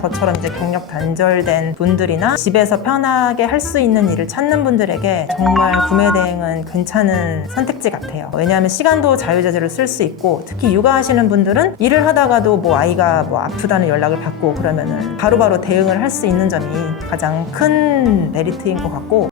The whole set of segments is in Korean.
저처럼 이제 경력 단절된 분들이나 집에서 편하게 할 수 있는 일을 찾는 분들에게 정말 구매 대행은 괜찮은 선택지 같아요. 왜냐하면 시간도 자유자재로 쓸 수 있고, 특히 육아하시는 분들은 일을 하다가도 뭐 아이가 뭐 아프다는 연락을 받고 그러면은 바로바로 대응을 할 수 있는 점이 가장 큰 메리트인 것 같고.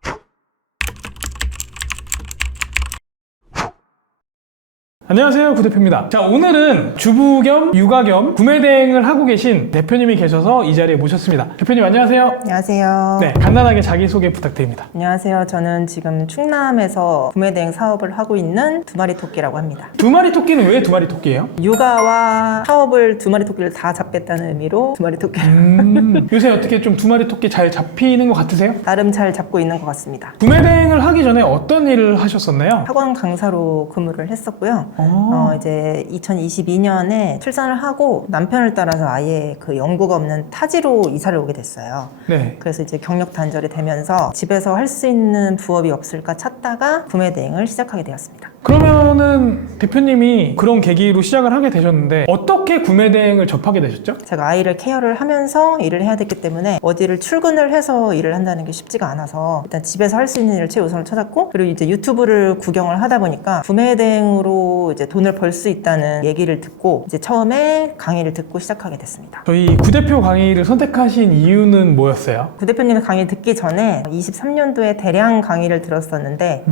안녕하세요, 구 대표입니다. 자, 오늘은 주부 겸 육아 겸 구매 대행을 하고 계신 대표님이 계셔서 이 자리에 모셨습니다. 대표님 안녕하세요. 안녕하세요. 네, 간단하게 자기소개 부탁드립니다. 안녕하세요. 저는 지금 충남에서 구매 대행 사업을 하고 있는 두마리 토끼라고 합니다. 두마리 토끼는 왜 두마리 토끼예요? 육아와 사업을 두마리 토끼를 다 잡겠다는 의미로 두마리 토끼. 요새 어떻게 좀 두마리 토끼 잘 잡히는 것 같으세요? 나름 잘 잡고 있는 것 같습니다. 구매 대행을 하기 전에 어떤 일을 하셨었나요? 학원 강사로 근무를 했었고요. 이제 2022년에 출산을 하고 남편을 따라서 아예 그 연고가 없는 타지로 이사를 오게 됐어요. 네. 그래서 이제 경력 단절이 되면서 집에서 할 수 있는 부업이 없을까 찾다가 구매 대행을 시작하게 되었습니다. 그러면은 대표님이 그런 계기로 시작을 하게 되셨는데 어떻게 구매 대행을 접하게 되셨죠? 제가 아이를 케어를 하면서 일을 해야 됐기 때문에 어디를 출근을 해서 일을 한다는 게 쉽지가 않아서 일단 집에서 할 수 있는 일을 최우선을 찾았고, 그리고 이제 유튜브를 구경을 하다 보니까 구매 대행으로 이제 돈을 벌 수 있다는 얘기를 듣고 이제 처음에 강의를 듣고 시작하게 됐습니다. 저희 구 대표 강의를 선택하신 이유는 뭐였어요? 구 대표님 강의 듣기 전에 23년도에 대량 강의를 들었었는데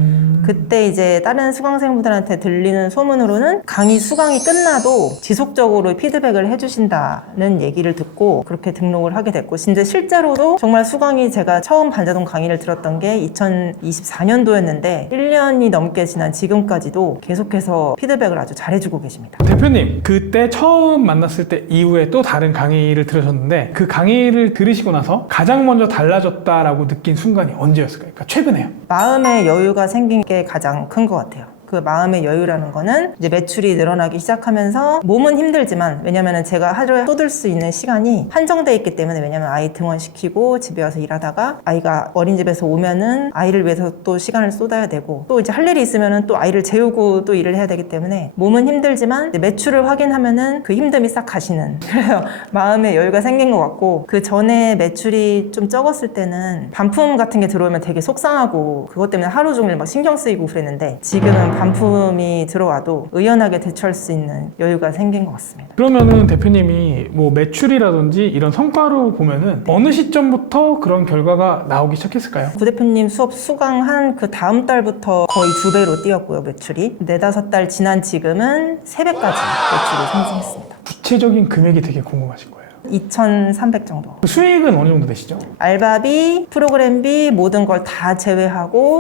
그때 이제 다른 수강생분들한테 들리는 소문으로는 강의 수강이 끝나도 지속적으로 피드백을 해주신다는 얘기를 듣고 그렇게 등록을 하게 됐고, 진짜 실제로도 정말 수강이, 제가 처음 반자동 강의를 들었던 게 2024년도였는데 1년이 넘게 지난 지금까지도 계속해서 피드백을 아주 잘해주고 계십니다. 대표님, 그때 처음 만났을 때 이후에 또 다른 강의를 들으셨는데 그 강의를 들으시고 나서 가장 먼저 달라졌다라고 느낀 순간이 언제였을까요? 그러니까 최근에요. 마음의 여유가 생긴 게 가장 큰 것 같아요. 그 마음의 여유라는 거는 이제 매출이 늘어나기 시작하면서 몸은 힘들지만, 왜냐면은 제가 하루에 쏟을 수 있는 시간이 한정돼 있기 때문에, 왜냐면 아이 등원시키고 집에 와서 일하다가 아이가 어린이집에서 오면은 아이를 위해서 또 시간을 쏟아야 되고, 또 이제 할 일이 있으면은 또 아이를 재우고 또 일을 해야 되기 때문에 몸은 힘들지만 매출을 확인하면은 그 힘듦이 싹 가시는, 그래서 마음의 여유가 생긴 것 같고, 그 전에 매출이 좀 적었을 때는 반품 같은 게 들어오면 되게 속상하고 그것 때문에 하루 종일 막 신경 쓰이고 그랬는데, 지금은 반품이 들어와도 의연하게 대처할 수 있는 여유가 생긴 것 같습니다. 그러면은 대표님이 뭐 매출이라든지 이런 성과로 보면은 어느 시점부터 그런 결과가 나오기 시작했을까요? 구 대표님 수업 수강한 그 다음 달부터 거의 2배로 뛰었고요, 매출이. 4-5달 지난 지금은 3배까지 매출이 상승했습니다. 구체적인 금액이 되게 궁금하신 거예요. 2,300 정도. 수익은 어느 정도 되시죠? 알바비, 프로그램비 모든 걸 다 제외하고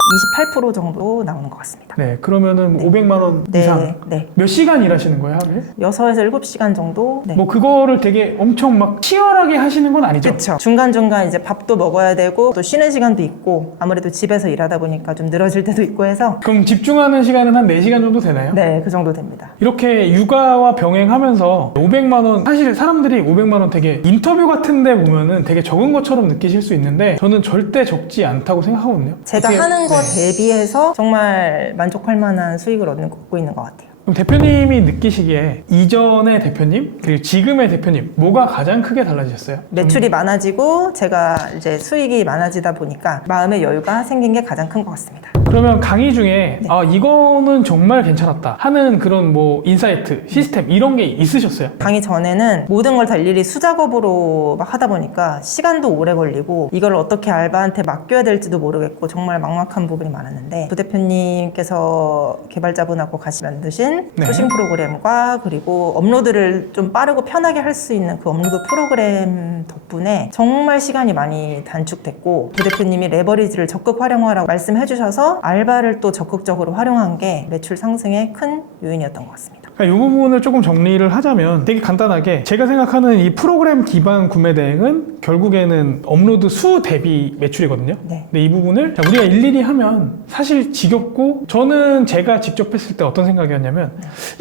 28% 정도 나오는 것 같습니다. 네, 그러면은 500만 원 이상. 네. 몇 시간 일하시는 거예요, 하루에? 6에서 7시간 정도. 네. 뭐 그거를 되게 엄청 막 치열하게 하시는 건 아니죠? 그렇죠. 중간중간 이제 밥도 먹어야 되고 또 쉬는 시간도 있고, 아무래도 집에서 일하다 보니까 좀 늘어질 때도 있고 해서. 그럼 집중하는 시간은 한 4시간 정도 되나요? 네, 그 정도 됩니다. 이렇게 육아와 병행하면서 500만 원, 사실 사람들이 500만 원 되게 인터뷰 같은 데 보면은 되게 적은 것처럼 느끼실 수 있는데 저는 절대 적지 않다고 생각하거든요. 제가 어떻게, 하는 거 네. 대비해서 정말 만족할 만한 수익을 얻고 있는 것 같아요. 그럼 대표님이 느끼시기에 이전의 대표님 그리고 지금의 대표님 뭐가 가장 크게 달라지셨어요? 매출이 많아지고 제가 이제 수익이 많아지다 보니까 마음의 여유가 생긴 게 가장 큰 것 같습니다. 그러면 강의 중에 네. 아 이거는 정말 괜찮았다 하는 그런 뭐 인사이트, 시스템 이런 게 있으셨어요? 강의 전에는 모든 걸 다 일일이 수작업으로 막 하다 보니까 시간도 오래 걸리고 이걸 어떻게 알바한테 맡겨야 될지도 모르겠고 정말 막막한 부분이 많았는데, 부 대표님께서 개발자분하고 같이 만드신 네. 소싱 프로그램과 그리고 업로드를 좀 빠르고 편하게 할 수 있는 그 업로드 프로그램 덕분에 정말 시간이 많이 단축됐고, 부 대표님이 레버리지를 적극 활용하라고 말씀해 주셔서 알바를 또 적극적으로 활용한 게 매출 상승의 큰 요인이었던 것 같습니다. 그러니까 이 부분을 조금 정리를 하자면 되게 간단하게 제가 생각하는 이 프로그램 기반 구매 대행은 결국에는 업로드 수 대비 매출이거든요. 네. 근데 이 부분을 우리가 일일이 하면 사실 지겹고, 저는 제가 직접 했을 때 어떤 생각이었냐면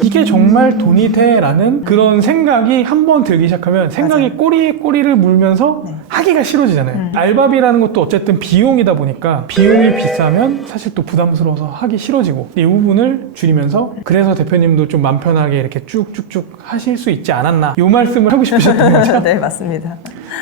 이게 정말 돈이 돼? 라는 그런 생각이 한번 들기 시작하면 생각이 맞아요. 꼬리에 꼬리를 물면서 네. 하기가 싫어지잖아요. 알바비라는 것도 어쨌든 비용이다 보니까 비용이 비싸면 사실 또 부담스러워서 하기 싫어지고, 이 부분을 줄이면서 그래서 대표님도 좀 맘 편하게 이렇게 쭉쭉쭉 하실 수 있지 않았나, 이 말씀을 하고 싶으셨던 거죠? 네, 맞습니다.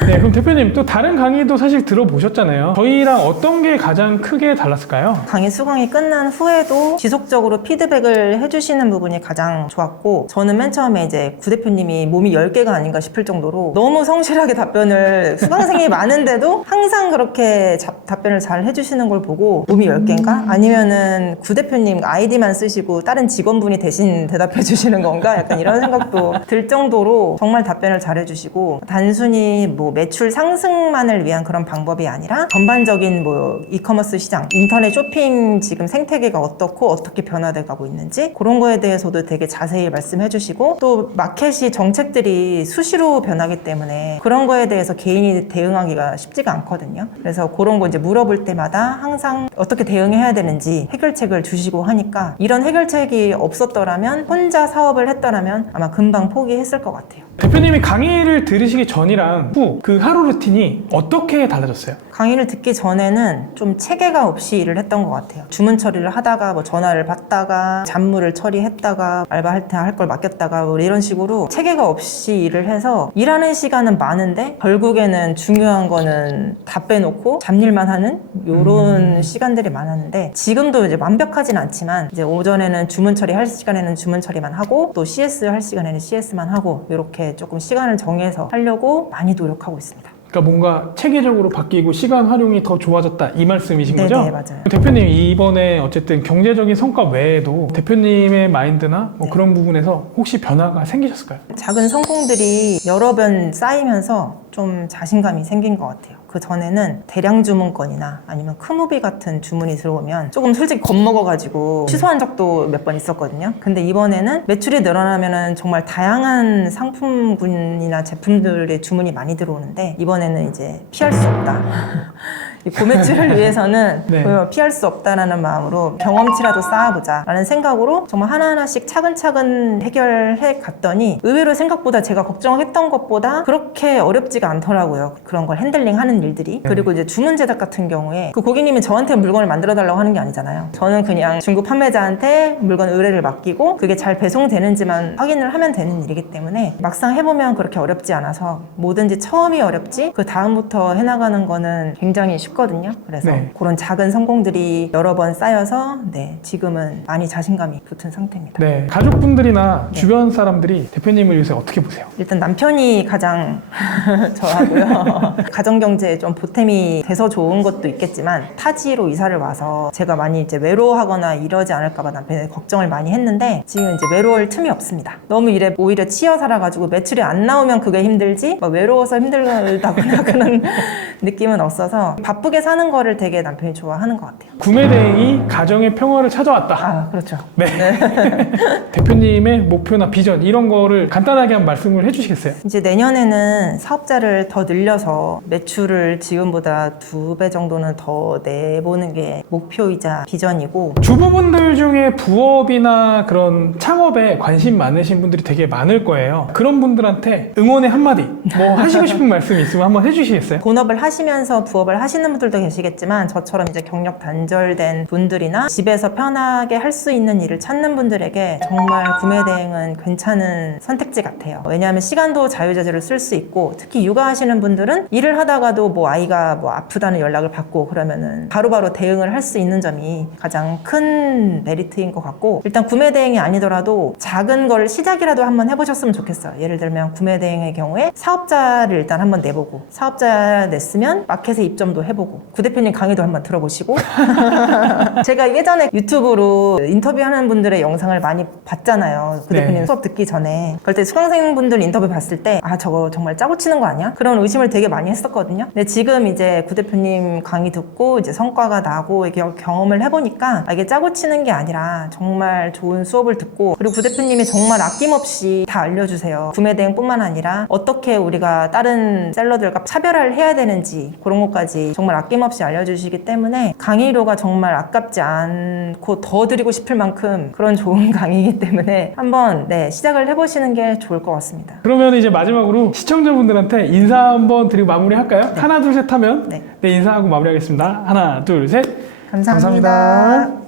네, 그럼 대표님 또 다른 강의도 사실 들어보셨잖아요. 저희랑 어떤 게 가장 크게 달랐을까요? 강의 수강이 끝난 후에도 지속적으로 피드백을 해주시는 부분이 가장 좋았고, 저는 맨 처음에 이제 구 대표님이 몸이 10개가 아닌가 싶을 정도로 너무 성실하게 답변을, 수강생이 많은데도 항상 그렇게 답변을 잘 해주시는 걸 보고 몸이 10개인가? 아니면은 구 대표님 아이디만 쓰시고 다른 직원분이 대신 대답해 주시는 건가? 약간 이런 생각도 들 정도로 정말 답변을 잘 해주시고, 단순히 뭐 매출 상승만을 위한 그런 방법이 아니라 전반적인 뭐 이커머스 시장, 인터넷 쇼핑 지금 생태계가 어떻고 어떻게 변화돼 가고 있는지 그런 거에 대해서도 되게 자세히 말씀해 주시고, 또 마켓이 정책들이 수시로 변하기 때문에 그런 거에 대해서 개인이 대응하기가 쉽지가 않거든요. 그래서 그런 거 이제 물어볼 때마다 항상 어떻게 대응해야 되는지 해결책을 주시고 하니까, 이런 해결책이 없었더라면, 혼자 사업을 했더라면 아마 금방 포기했을 것 같아요. 대표님이 강의를 들으시기 전이랑 후 그 하루 루틴이 어떻게 달라졌어요? 강의를 듣기 전에는 좀 체계가 없이 일을 했던 것 같아요. 주문 처리를 하다가 뭐 전화를 받다가 잡무를 처리했다가 알바할 때 할 걸 맡겼다가 뭐 이런 식으로 체계가 없이 일을 해서 일하는 시간은 많은데 결국에는 중요한 거는 다 빼놓고 잡일만 하는 요런 시간들이 많았는데, 지금도 이제 완벽하진 않지만 이제 오전에는 주문 처리할 시간에는 주문 처리만 하고 또 CS 할 시간에는 CS만 하고 이렇게 조금 시간을 정해서 하려고 많이 노력하고 있습니다. 그러니까 뭔가 체계적으로 바뀌고 시간 활용이 더 좋아졌다 이 말씀이신 거죠? 네, 맞아요. 대표님 이번에 어쨌든 경제적인 성과 외에도 대표님의 마인드나 뭐 네. 그런 부분에서 혹시 변화가 생기셨을까요? 작은 성공들이 여러 번 쌓이면서 좀 자신감이 생긴 것 같아요. 그 전에는 대량 주문건이나 아니면 크무비 같은 주문이 들어오면 조금 솔직히 겁먹어가지고 취소한 적도 몇 번 있었거든요. 근데 이번에는 매출이 늘어나면은 정말 다양한 상품군이나 제품들의 주문이 많이 들어오는데, 이번에는 이제 피할 수 없다. 이 고매출을 위해서는 네. 피할 수 없다라는 마음으로 경험치라도 쌓아보자 라는 생각으로 정말 하나하나씩 차근차근 해결해 갔더니, 의외로 생각보다 제가 걱정했던 것보다 그렇게 어렵지가 않더라고요. 그런 걸 핸들링하는 일들이. 그리고 이제 주문 제작 같은 경우에 그 고객님이 저한테 물건을 만들어 달라고 하는 게 아니잖아요. 저는 그냥 중고 판매자한테 물건 의뢰를 맡기고 그게 잘 배송되는지만 확인을 하면 되는 일이기 때문에 막상 해보면 그렇게 어렵지 않아서, 뭐든지 처음이 어렵지 그 다음부터 해나가는 거는 굉장히 쉽거든요. 그래서 네. 그런 작은 성공들이 여러 번 쌓여서 지금은 많이 자신감이 붙은 상태입니다. 네, 가족분들이나 주변 사람들이 대표님을 요새 어떻게 보세요? 일단 남편이 가장 저하고요. 가정경제에 좀 보탬이 돼서 좋은 것도 있겠지만, 타지로 이사를 와서 제가 많이 이제 외로워하거나 이러지 않을까봐 남편이 걱정을 많이 했는데, 지금 이제 외로울 틈이 없습니다. 너무 일에 오히려 치여 살아가지고 매출이 안 나오면 그게 힘들지 막 외로워서 힘들다거나 그런 느낌은 없어서 바쁘게 사는 거를 되게 남편이 좋아하는 것 같아요. 구매 대행이 가정의 평화를 찾아왔다. 아, 그렇죠. 네. 대표님의 목표나 비전 이런 거를 간단하게 한 말씀을 해주시겠어요? 이제 내년에는 사업자를 더 늘려서 매출을 지금보다 2배 정도는 더 내보는 게 목표이자 비전이고, 주부분들 중에 부업이나 그런 창업에 관심 많으신 분들이 되게 많을 거예요. 그런 분들한테 응원의 한마디, 뭐 하시고 싶은 말씀이 있으면 한번 해주시겠어요? 본업을 하시면서 부업을 하시는 분들도 계시겠지만, 저처럼 이제 경력 단절된 분들이나 집에서 편하게 할 수 있는 일을 찾는 분들에게 정말 구매 대행은 괜찮은 선택지 같아요. 왜냐하면 시간도 자유자재로 쓸 수 있고, 특히 육아하시는 분들은 일을 하다가도 뭐 아이가 뭐 아프다는 연락을 받고 그러면은 바로바로 대응을 할 수 있는 점이 가장 큰 메리트인 것 같고, 일단 구매 대행이 아니더라도 작은 걸 시작이라도 한번 해보셨으면 좋겠어요. 예를 들면 구매 대행의 경우에 사업자를 일단 한번 내보고, 사업자 냈으면 마켓에 입점도 해보고, 구 대표님 강의도 한번 들어보시고 제가 예전에 유튜브로 인터뷰하는 분들의 영상을 많이 봤잖아요. 구 대표님 네. 수업 듣기 전에. 그럴 때 수강생분들 인터뷰 봤을 때 저거 정말 짜고 치는 거 아니야? 그런 의심을 되게 많이 했었거든요. 근데 지금 이제 구 대표님 강의 듣고 이제 성과가 나고 이게 경험을 해보니까 이게 짜고 치는 게 아니라 정말 좋은 수업을 듣고, 그리고 구 대표님이 정말 아낌없이 다 알려주세요. 구매 대행뿐만 아니라 어떻게 우리가 다른 셀러들과 차별화를 해야 되는지 그런 것까지 정말 아낌없이 알려주시기 때문에 강의료가 정말 아깝지 않고 더 드리고 싶을 만큼 그런 좋은 강의이기 때문에 한번 시작을 해보시는 게 좋을 것 같습니다. 그러면 이제 마지막으로 시청자분들한테 인사 한번 드리고 마무리할까요? 하나 둘 셋 하면 네. 인사하고 마무리하겠습니다. 하나 둘 셋. 감사합니다. 감사합니다.